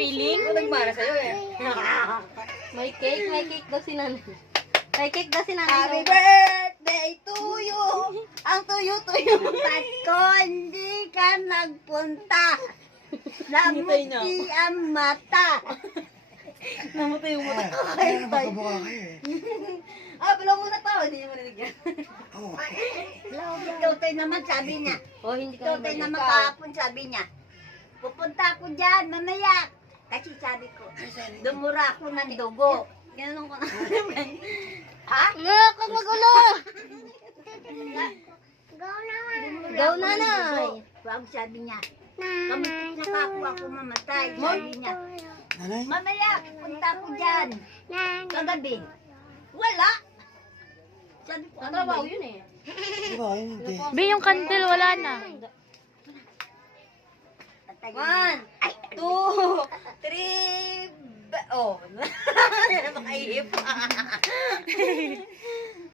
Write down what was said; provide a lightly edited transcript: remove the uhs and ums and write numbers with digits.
feeling? Ako nagmana sa'yo eh. May cake daw si nanay. May cake daw si nanay. Happy birthday to you! Ang tuyo-tuyo Pasko, hindi ka nagpunta. Namuti ang mata. Namuti yung mata ko kayo. Magkabuka kayo eh. Blow muna to. Hindi niyo marinig yan. Oo. Ikaw tayo naman sabi niya. Oh, hindi ka Ikaw tayo naman kahapon sabi niya. Pupunta ako dyan, mamaya. Kasi sabi ko, dumura ako ng dugo. Ginanong ko na naman. Ha? Kag magulo! Go, nanay! Wag sabi niya. Kamutik na ka ako mamatay. Sabi niya. Nanay? Mamaya, punta ako dyan. Kagabi. Wala. Sabi ko, ano ba Trabaho yun? yun eh. Diba, yun hindi. Be, yung candle wala na. 1, 2, 3, oh. Makaihip.